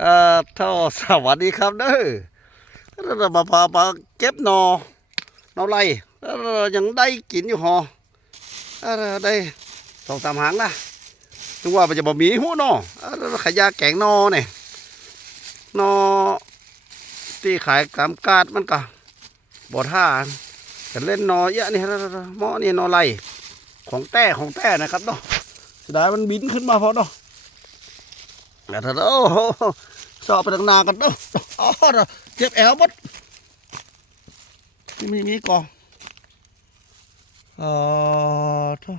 เอ่อท่อสวัสดีครับเด้อเรามาพามาเก็บนอนอไรเรายังได้กินอยู่หอเออได้สองสามหางละถึงว่ามันจะบ่มีหัวนอเอ่อขายาแกงนอเนี่ยนอที่ขายกำกาดมันก็บ่ท่าจะเล่นนอเยอะนี่หม้อนี่นอไรของแต้ของแต้นะครับเนาะเสียดายมันบินขึ้นมาพอเนาะ แล้วเถอะโอ้สอบไปตั้งนานกันเนาะอ๋อเจ็บแอวหมดที่มีมีกองเออโถ่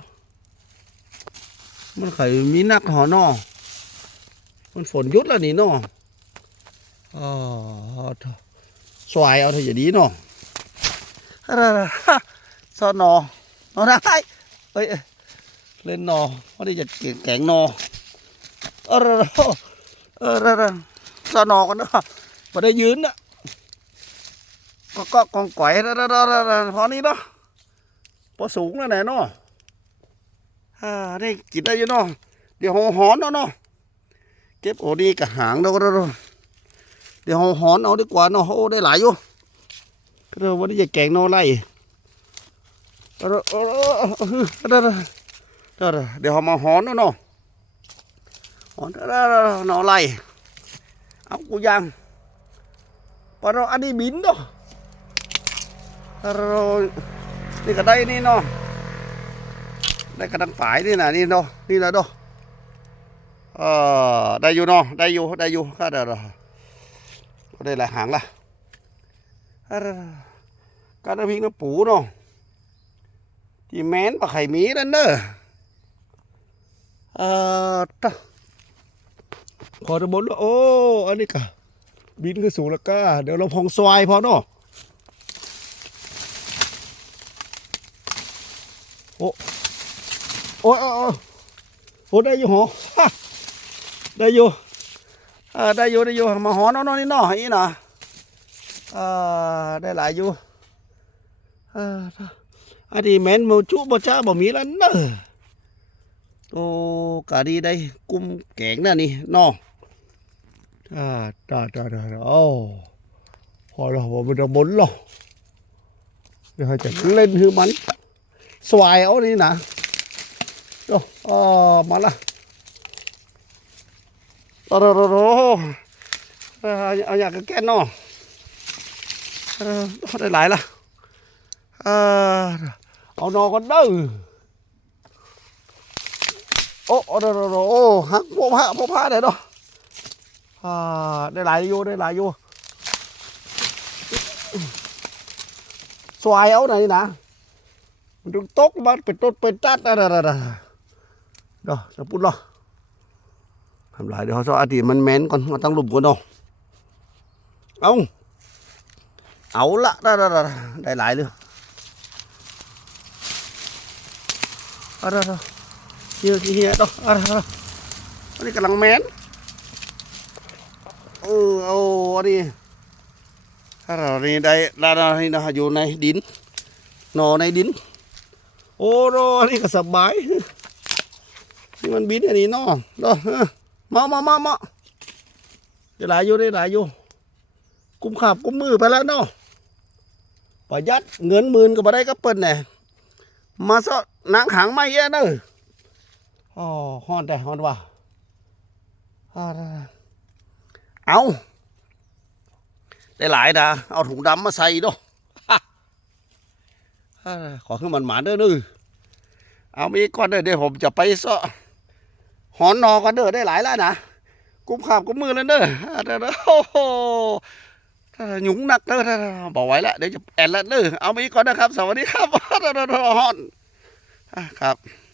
มันไข่มีนักหอนอมันฝนยุดแล้วนี่นาะอ๋อโถ่สวายเอาเถอะอย่าดีนาะอะไรๆสอนนอนอได้เอ้ยเล่นนอวันนี้จะเก่งแกงนอ ออเออเออสนอกันเนาะมาได้ยืนนะก็ก็กองก๋อยเออพอนี้เนาะพอสูงแล้วไหนเนาะอ่าได้กินได้อยู่เนาะเดี๋ยวหอหอนเอาเนาะเก็บโอดีกับหางเนาะเดี๋ยวหอหอนเอาดีกว่าเนาะโอ้ได้หลายอยู่ก็เดี๋ยววันนี้จะแกงนอไล่เออเออเออเออเดี๋ยวเอามาหอนเนาะ nó này, lầy. Ốc của giang. Và nó ăn đi bín đó. Rồi đi cả đây đi nó. Đây cả đằng phải đi nè đi đâu đi là đâu ờ đây vô nó đây vô đây vô. Cái rồi đây là hàng là cái đó nó phủ nó. Thì mén và khẩy mí đó nữa ờ ta พอจะบนว่าโอ้ อันนี้ก็บินขึ้นสูงแล้วก็เดี๋ยวเราพองสวายพอเนาะโอ้โอ้โอ้โอ้ได้อยู่หอได้อยู่อ่าได้อยู่ได้อยู่มาหอเนาะเนาะนี่เนาะอีน่ะอ่าได้หลายอยู่อันนี้แมนโมจุบ่จ้าบ่มีแล้วเนอะโอ้กะดีได้กุ้มแกงน่ะนี่เนาะ อ่าได้ได้ได้โอ้พอแล้วว่ามันจะบนหรอเดี๋ยวให้จะเล่นคือมันสวายเอานี่นะโอ้อ๋อมาละโอ้โหโอ้โหเอ่าได้หลายอยู่ได้หลายอยู่สวายเอาไหนนะมันต้องตกมาเป็นต้นเป็นตัดอะไรอะไรเดี๋ยวจะพูดหรอทำลายเดี๋ยวเขาสอดีตมันแมนก่อนมันต้องหลุมก่อนเนาะเอาเอาละได้ได้ได้ได้หลายเลยอะไรอะไรเฮียเฮียต่ออะไรอะไรอันนี้กำลังแมน เออเอาอันนี้ถ้าเรานี่ได้เรานี่นะอยู่ในดินนอในดิน โอ้โหอันนี้ก็สบายนี่มันบินอันนี้เนาะเนาะมามามามาได้หลายอยู่ได้หลายอยู่ กุมขาบกุมมือไปแล้วเนาะประหยัดเงินหมื่นก็บ่ได้ก็เปิ้นแน่มาซะนางหางไม่เยอะเนอะอ๋อฮอนแต่ฮอนว่ะอ่า เอาได้หลายนะเอาถุงดำมาใส่ด้วยขอขึ้นมันหมาเด้อนึเอามีก่อนเด้อเดี๋ยวผมจะไปซะหอนนอกันเด้อได้หลายแล้วนะกุมขาบกุมมือแล้วเด้อเด้อโอ้โหหยุงหนักเด้อบอกไว้แล้วเดี๋ยวจะแอนแล้วเด้อเอามีก่อนนะครับ สวัสดีครับเด้อเด้อเด้อฮอนครับ